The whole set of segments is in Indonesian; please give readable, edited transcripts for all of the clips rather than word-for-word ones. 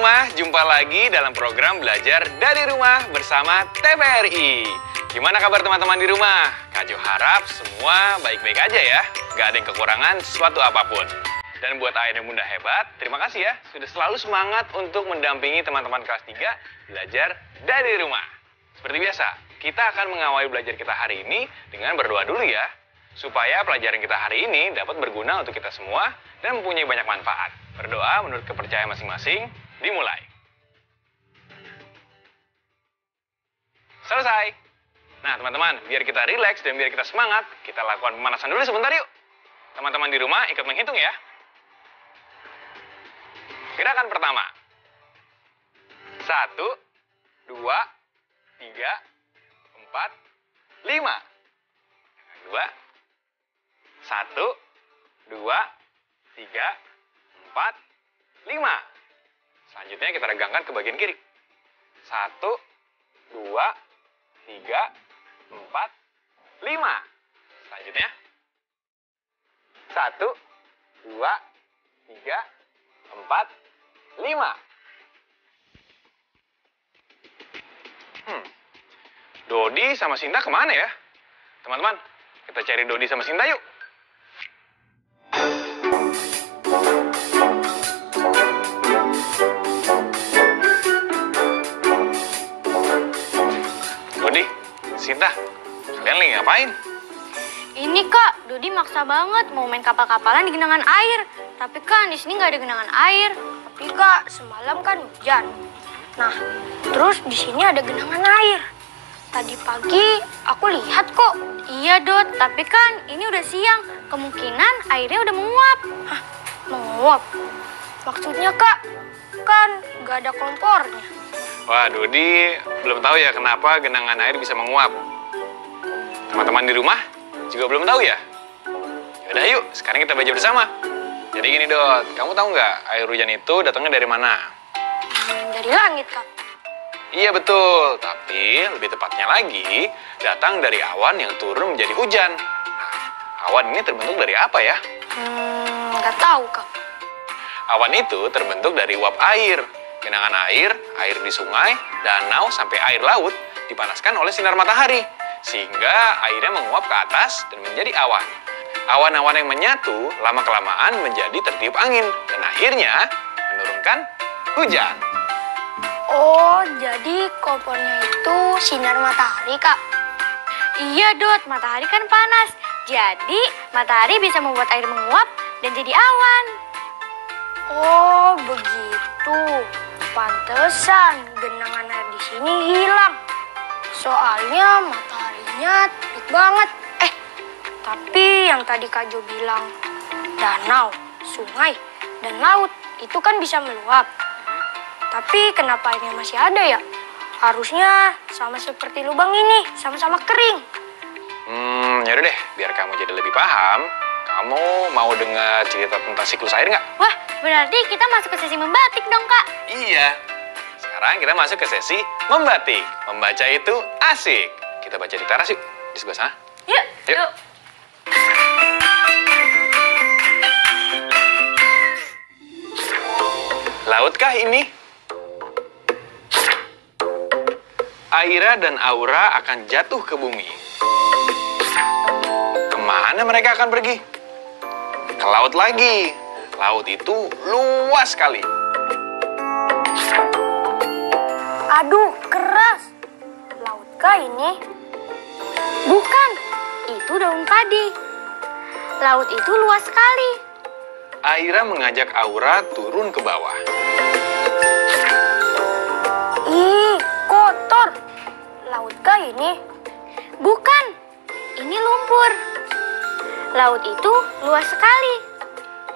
rumah, jumpa lagi dalam program Belajar dari Rumah bersama TVRI. Gimana kabar teman-teman di rumah? Kak Jo harap semua baik-baik aja ya. Gak ada yang kekurangan sesuatu apapun. Dan buat ayah dan bunda hebat, terima kasih ya sudah selalu semangat untuk mendampingi teman-teman kelas 3 belajar dari rumah. Seperti biasa, kita akan mengawali belajar kita hari ini dengan berdoa dulu ya. Supaya pelajaran kita hari ini dapat berguna untuk kita semua dan mempunyai banyak manfaat. Berdoa menurut kepercayaan masing-masing, dimulai. Selesai. Nah teman-teman, biar kita rileks dan biar kita semangat, kita lakukan pemanasan dulu sebentar yuk. Teman-teman di rumah ikut menghitung ya. Gerakan pertama. 1, 2, 3, 4, 5. 2. 1, 2, 3, 4, 5. Selanjutnya kita regangkan ke bagian kiri. 1, 2, 3, 4, 5. Selanjutnya. 1, 2, 3, 4, 5. Dodi sama Sinta kemana ya? Teman-teman, kita cari Dodi sama Sinta yuk. Dodi, Sinta, kalian lagi ngapain? Ini Kak, Dodi maksa banget mau main kapal-kapalan di genangan air. Tapi kan di sini nggak ada genangan air. Tapi Kak, semalam kan hujan. Nah, terus di sini ada genangan air. Tadi pagi aku lihat kok. Iya Dot, tapi kan ini udah siang. Kemungkinan airnya udah menguap. Hah, menguap? Maksudnya Kak, kan nggak ada kompornya. Wah, Dodi belum tahu ya kenapa genangan air bisa menguap. Teman-teman di rumah juga belum tahu ya? Yaudah yuk, sekarang kita belajar bersama. Jadi gini Dot, kamu tahu nggak air hujan itu datangnya dari mana? Dari langit Kak. Iya betul, tapi lebih tepatnya lagi datang dari awan yang turun menjadi hujan. Nah, awan ini terbentuk dari apa ya? Nggak tahu Kak. Awan itu terbentuk dari uap air. Genangan air di sungai, danau, sampai air laut dipanaskan oleh sinar matahari. Sehingga airnya menguap ke atas dan menjadi awan. Awan-awan yang menyatu lama-kelamaan menjadi tertiup angin. Dan akhirnya menurunkan hujan. Oh, jadi kompornya itu sinar matahari, Kak? Iya, Dot. Matahari kan panas. Jadi, matahari bisa membuat air menguap dan jadi awan. Oh, begitu. Pantesan genangan air di sini hilang. Soalnya mataharinya terik banget. Tapi yang tadi Kak Jo bilang, danau, sungai, dan laut itu kan bisa meluap. Tapi kenapa airnya masih ada ya? Harusnya sama seperti lubang ini, sama-sama kering. Yaudah deh, biar kamu jadi lebih paham, kamu mau dengar cerita tentang siklus air nggak? Wah, berarti kita masuk ke sesi membatik dong, Kak. Iya. Sekarang kita masuk ke sesi membatik. Membaca itu asik. Kita baca di teras yuk, di sebelah sana. Yuk. Lautkah ini? Aira dan Aura akan jatuh ke bumi. Kemana mereka akan pergi? Ke laut lagi. Laut itu luas sekali. Aduh, keras. Lautkah ini? Bukan, itu daun padi. Laut itu luas sekali. Aira mengajak Aura turun ke bawah. Ih, kotor. Lautkah ini? Bukan, ini lumpur. Laut itu luas sekali.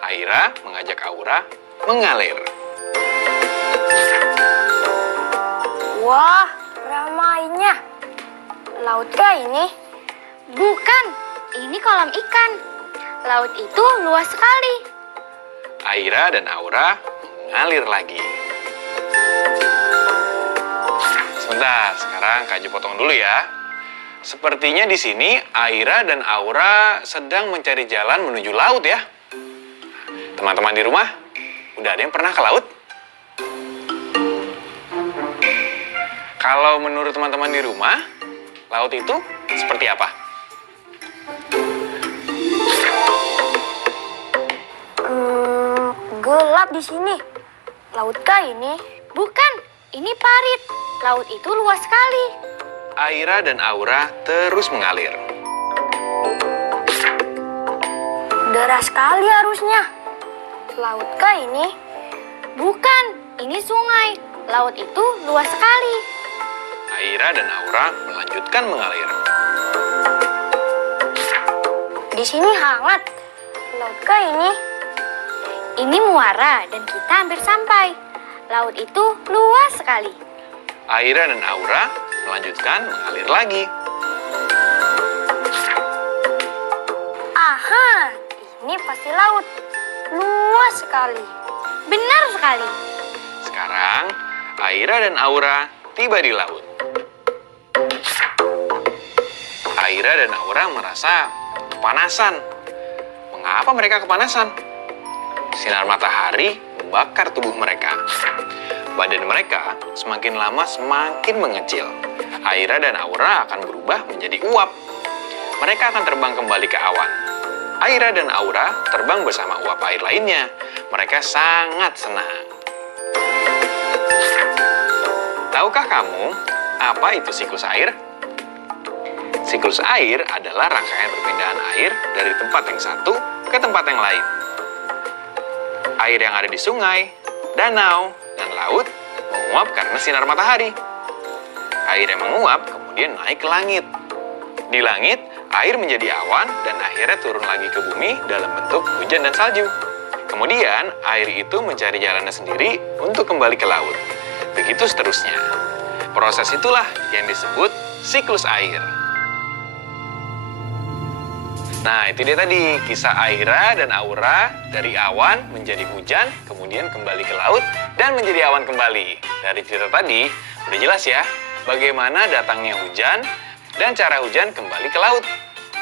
Aira mengajak Aura mengalir. Wah, ramainya. Lautkah ini? Bukan, ini kolam ikan. Laut itu luas sekali. Aira dan Aura mengalir lagi. Sebentar, sekarang Kak Jo potong dulu ya. Sepertinya di sini Aira dan Aura sedang mencari jalan menuju laut ya. Teman-teman di rumah, udah ada yang pernah ke laut? Kalau menurut teman-teman di rumah, laut itu seperti apa? Gelap di sini. Lautkah ini? Bukan, ini parit. Laut itu luas sekali. Aira dan Aura terus mengalir. Deras sekali arusnya. Lautkah ini? Bukan, ini sungai. Laut itu luas sekali. Aira dan Aura melanjutkan mengalir. Di sini hangat. Lautkah ini? Ini muara dan kita hampir sampai. Laut itu luas sekali. Aira dan Aura melanjutkan mengalir lagi. Aha, ini pasti laut. Luas sekali. Benar sekali. Sekarang, Aira dan Aura tiba di laut. Aira dan Aura merasa kepanasan. Mengapa mereka kepanasan? Sinar matahari membakar tubuh mereka. Badan mereka semakin lama semakin mengecil. Aira dan Aura akan berubah menjadi uap. Mereka akan terbang kembali ke awan. Aira dan Aura terbang bersama uap air lainnya. Mereka sangat senang. Tahukah kamu apa itu siklus air? Siklus air adalah rangkaian perpindahan air dari tempat yang satu ke tempat yang lain. Air yang ada di sungai, danau, dan laut menguap karena sinar matahari. Air yang menguap kemudian naik ke langit. Di langit, air menjadi awan dan akhirnya turun lagi ke bumi dalam bentuk hujan dan salju. Kemudian, air itu mencari jalannya sendiri untuk kembali ke laut. Begitu seterusnya. Proses itulah yang disebut siklus air. Nah, itu dia tadi kisah Aira dan Aura dari awan menjadi hujan, kemudian kembali ke laut, dan menjadi awan kembali. Dari cerita tadi, udah jelas ya, bagaimana datangnya hujan dan cara hujan kembali ke laut.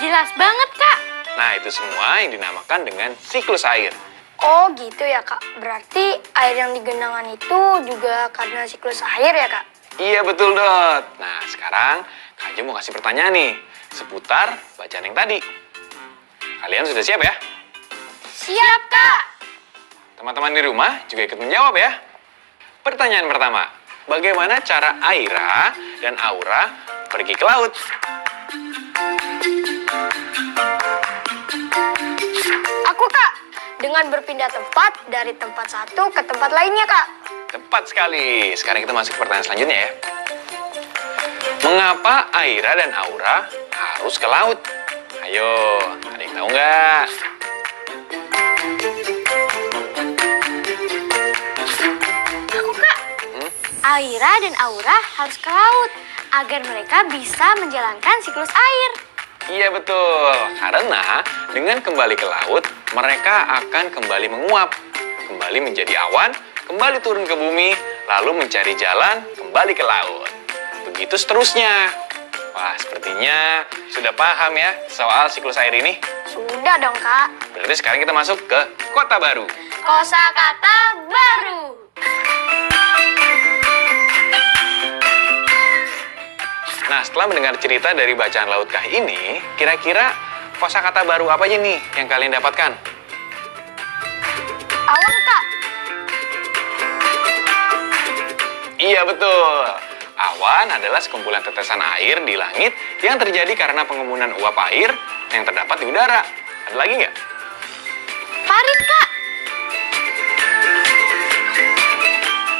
Jelas banget, Kak. Nah, itu semua yang dinamakan dengan siklus air. Oh gitu ya, Kak. Berarti air yang di genangan itu juga karena siklus air ya, Kak? Iya, betul, Dot. Nah, sekarang Kak Jo mau kasih pertanyaan nih, seputar bacaan yang tadi. Kalian sudah siap ya? Siap, Kak. Teman-teman di rumah juga ikut menjawab ya. Pertanyaan pertama, bagaimana cara Aira dan Aura pergi ke laut? Aku, Kak, dengan berpindah tempat dari tempat satu ke tempat lainnya, Kak. Tepat sekali. Sekarang kita masuk ke pertanyaan selanjutnya ya. Mengapa Aira dan Aura harus ke laut? Ayo, ada yang tahu nggak? Aku, Kak. Aira dan Aura harus ke laut agar mereka bisa menjalankan siklus air. Iya betul, karena dengan kembali ke laut, mereka akan kembali menguap, kembali menjadi awan, kembali turun ke bumi, lalu mencari jalan kembali ke laut. Begitu seterusnya. Wah, sepertinya sudah paham ya soal siklus air ini. Sudah dong, Kak. Berarti sekarang kita masuk ke kota baru. Kosakata baru. Nah, setelah mendengar cerita dari bacaan Lautkah ini, kira-kira kosakata baru apa aja nih yang kalian dapatkan? Awan, Kak. Iya, betul. Awan adalah sekumpulan tetesan air di langit yang terjadi karena pengembunan uap air yang terdapat di udara. Ada lagi nggak? Parit, Kak.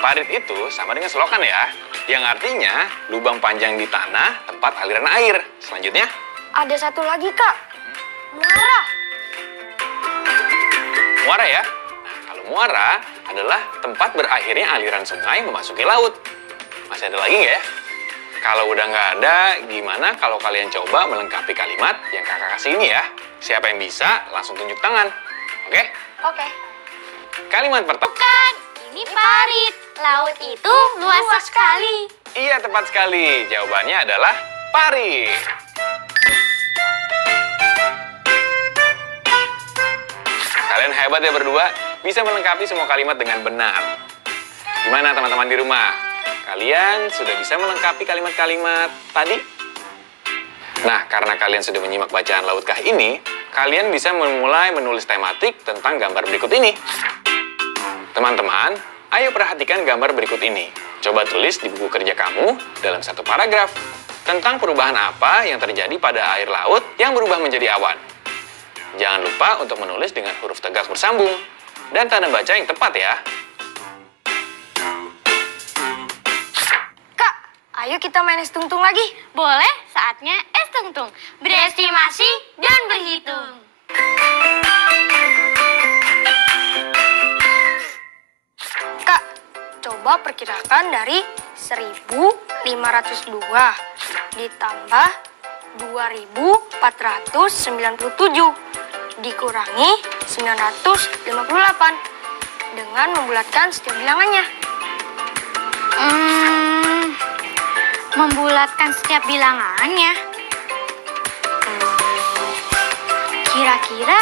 Parit itu sama dengan selokan ya, yang artinya lubang panjang di tanah tempat aliran air. Selanjutnya, Ada satu lagi, Kak. Muara. muara ya. Nah, kalau muara adalah tempat berakhirnya aliran sungai memasuki laut. Masih ada lagi nggak ya? Kalau udah nggak ada, gimana kalau kalian coba melengkapi kalimat yang kakak kasih ini ya? Siapa yang bisa, langsung tunjuk tangan. Oke? Oke. Kalimat pertama. Bukan, ini parit. Laut itu luas sekali. Iya, tepat sekali. Jawabannya adalah parit. Kalian hebat ya berdua, bisa melengkapi semua kalimat dengan benar. Gimana teman-teman di rumah? kalian sudah bisa melengkapi kalimat-kalimat tadi? Nah, karena kalian sudah menyimak bacaan Lautkah ini, kalian bisa memulai menulis tematik tentang gambar berikut ini. Teman-teman, ayo perhatikan gambar berikut ini. Coba tulis di buku kerja kamu dalam satu paragraf tentang perubahan apa yang terjadi pada air laut yang berubah menjadi awan. Jangan lupa untuk menulis dengan huruf tegak bersambung dan tanda baca yang tepat ya. Kak, ayo kita main es tungtung lagi. Boleh, saatnya es tungtung. Berestimasi dan berhitung. Kak, coba perkirakan dari 1502 ditambah 2497 dikurangi 958 dengan membulatkan setiap bilangannya. Membulatkan setiap bilangannya. Kira-kira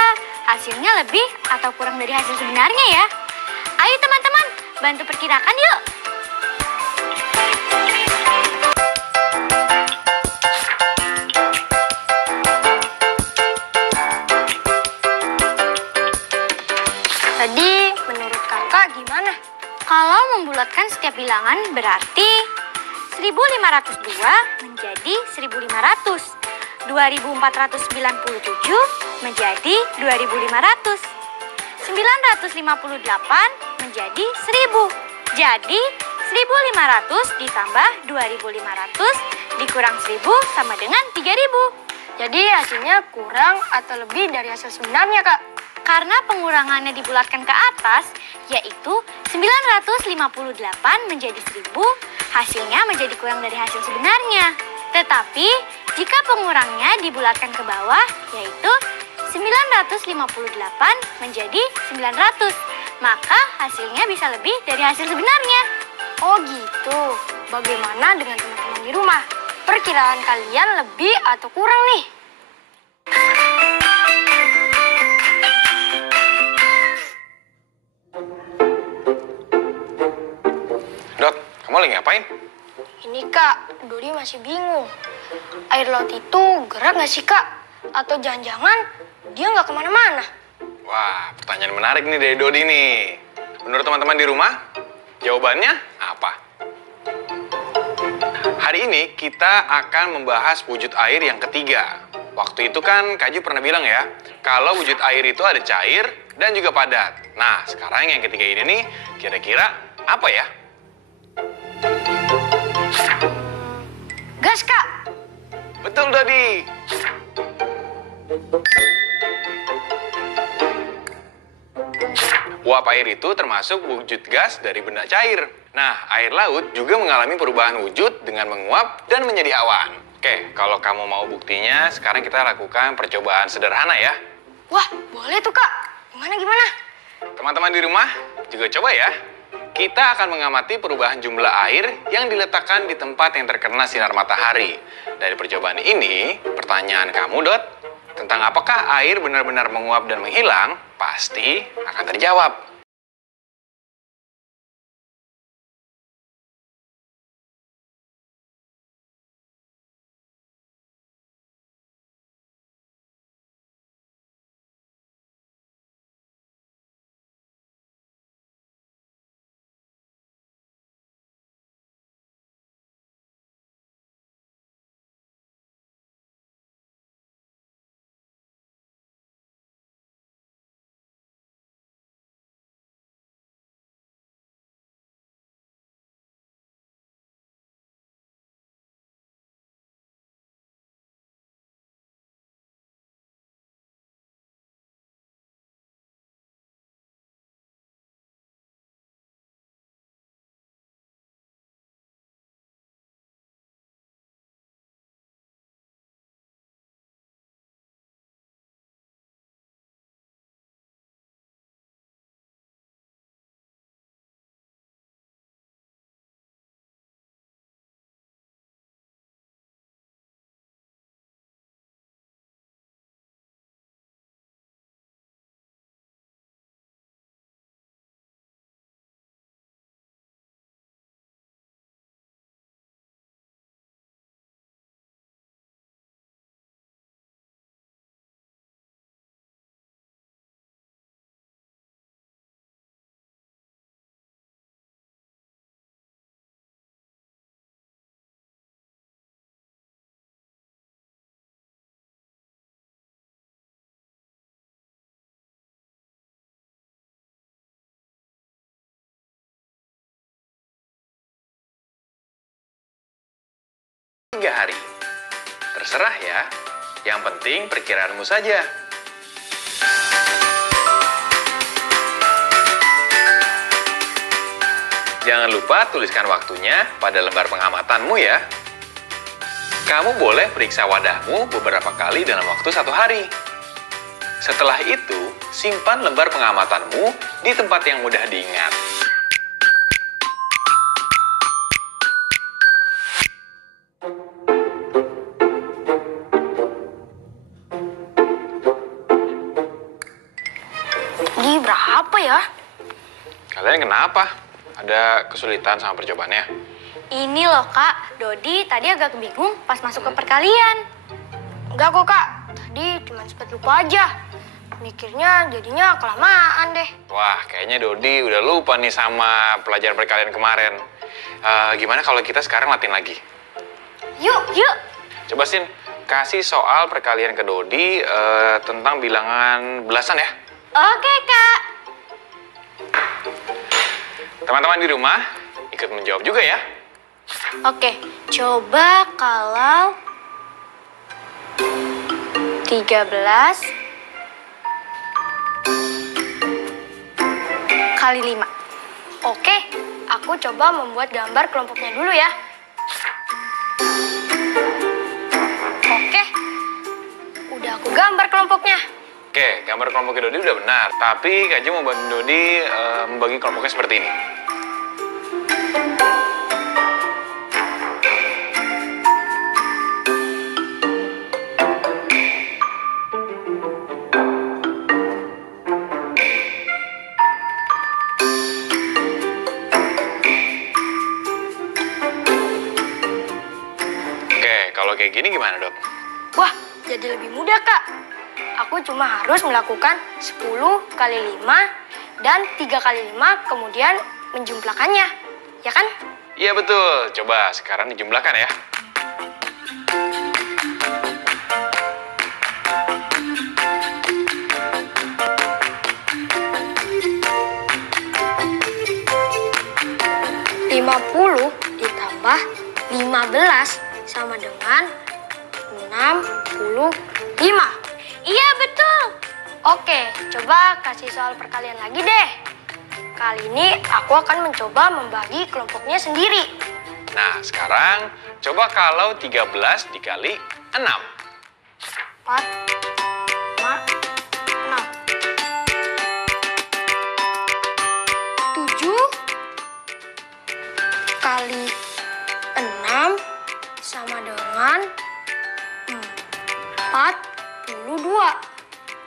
hasilnya lebih atau kurang dari hasil sebenarnya ya? Ayo teman-teman, bantu perkirakan yuk. Tadi menurut kakak gimana? Kalau membulatkan setiap bilangan berarti 1502 menjadi 1500. 2497 menjadi 2500. 958 menjadi 1000. Jadi 1500 ditambah 2500 dikurang 1000 sama dengan 3000. Jadi hasilnya kurang atau lebih dari hasil sebenarnya, Kak. Karena pengurangannya dibulatkan ke atas, yaitu 958 menjadi 1000, hasilnya menjadi kurang dari hasil sebenarnya. Tetapi, jika pengurangnya dibulatkan ke bawah, yaitu 958 menjadi 900, maka hasilnya bisa lebih dari hasil sebenarnya. Oh gitu. Bagaimana dengan teman-teman di rumah? Perkiraan kalian lebih atau kurang nih? Dot, kamu lagi ngapain? Ini Kak, Dodi masih bingung. Air laut itu gerak nggak sih Kak? Atau jangan-jangan dia nggak kemana-mana? Wah, pertanyaan menarik nih dari Dodi nih. Menurut teman-teman di rumah, jawabannya apa? Hari ini kita akan membahas wujud air yang ketiga. Waktu itu kan Kak Ju pernah bilang ya, kalau wujud air itu ada cair dan juga padat. Nah, sekarang yang ketiga ini nih, kira-kira apa ya? Gas Kak! Betul, Dodi. Uap air itu termasuk wujud gas dari benda cair. Nah, air laut juga mengalami perubahan wujud dengan menguap dan menjadi awan. Oke, kalau kamu mau buktinya, sekarang kita lakukan percobaan sederhana ya. Wah, boleh tuh Kak. Gimana? Teman-teman di rumah juga coba ya. Kita akan mengamati perubahan jumlah air yang diletakkan di tempat yang terkena sinar matahari. Dari percobaan ini, pertanyaan kamu, Dot, tentang apakah air benar-benar menguap dan menghilang, pasti akan terjawab. 3 hari. Terserah ya, yang penting perkiraanmu saja. Jangan lupa tuliskan waktunya pada lembar pengamatanmu ya. Kamu boleh periksa wadahmu beberapa kali dalam waktu 1 hari. Setelah itu, simpan lembar pengamatanmu di tempat yang mudah diingat. Ini berapa ya? Kalian kenapa? Ada kesulitan sama percobaannya? Ini loh Kak, Dodi tadi agak bingung pas masuk ke perkalian. Enggak kok Kak, tadi cuma sempat lupa aja. Mikirnya jadinya kelamaan deh. Wah, kayaknya Dodi udah lupa nih sama pelajaran perkalian kemarin. Gimana kalau kita sekarang latihan lagi? Yuk. Coba Sin, kasih soal perkalian ke Dodi tentang bilangan belasan ya. Oke Kak. Teman-teman di rumah, ikut menjawab juga ya. Oke, coba kalau 13 kali 5. Oke, aku coba membuat gambar kelompoknya dulu ya. Oke, udah aku gambar kelompoknya. Oke, gambar kelompoknya Dodi udah benar. Tapi Kak Jo mau bantu Dodi membagi kelompoknya seperti ini. Oke, kalau kayak gini gimana, Dok? Wah, jadi lebih mudah Kak. Aku cuma harus melakukan 10 kali 5 dan 3 kali 5 kemudian menjumlahkannya. Ya kan? Iya betul. Coba sekarang dijumlahkan ya. Lima puluh ditambah 15 sama dengan 65. Iya betul. Oke, coba kasih soal perkalian lagi deh. Kali ini aku akan mencoba membagi kelompoknya sendiri. Nah, sekarang coba kalau 13 dikali 6. 4, 5, 6. 7 kali 6 sama dengan 42.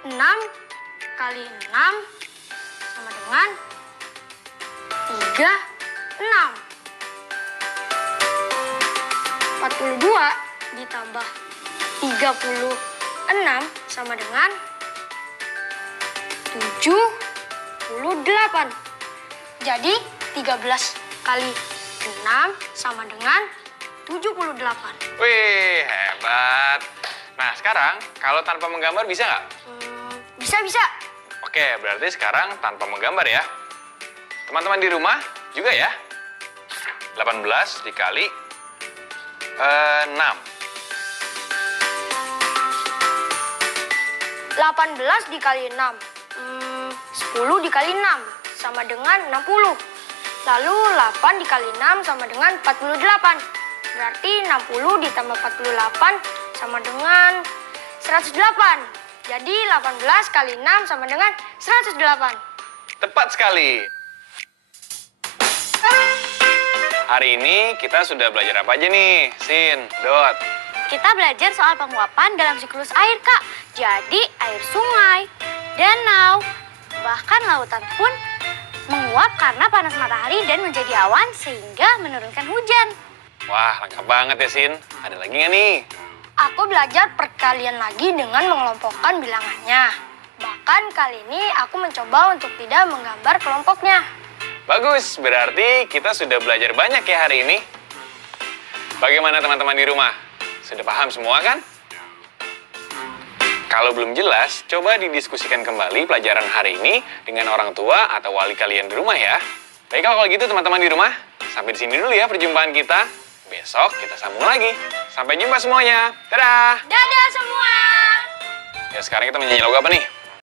6 kali 6 sama dengan 36. 42 ditambah 36 sama dengan 78. Jadi 13 kali 6 sama dengan 78. Wih, hebat. Nah, sekarang kalau tanpa menggambar bisa nggak? Bisa. Oke, berarti sekarang tanpa menggambar ya. Teman-teman di rumah juga ya. 18 dikali 6. 18 dikali 6. 10 dikali 6 sama dengan 60. Lalu 8 dikali 6 sama dengan 48. Berarti 60 ditambah 48 sama dengan 108. Jadi 18 kali 6 sama dengan 108. Tepat sekali. Hari ini kita sudah belajar apa aja nih, Sin, Dot? Kita belajar soal penguapan dalam siklus air, Kak. Jadi air sungai, danau, bahkan lautan pun menguap karena panas matahari dan menjadi awan sehingga menurunkan hujan. Wah, lengkap banget ya, Sin. Ada lagi nggak nih? Aku belajar perkalian lagi dengan mengelompokkan bilangannya. Bahkan kali ini aku mencoba untuk tidak menggambar kelompoknya. Bagus, berarti kita sudah belajar banyak ya hari ini. Bagaimana teman-teman di rumah? Sudah paham semua kan? Kalau belum jelas, coba didiskusikan kembali pelajaran hari ini dengan orang tua atau wali kalian di rumah ya. Baiklah kalau gitu teman-teman di rumah, sampai di sini dulu ya perjumpaan kita. Besok kita sambung lagi. Sampai jumpa semuanya. Dadah! Dadah semua! Ya sekarang kita menyanyi lagu apa nih?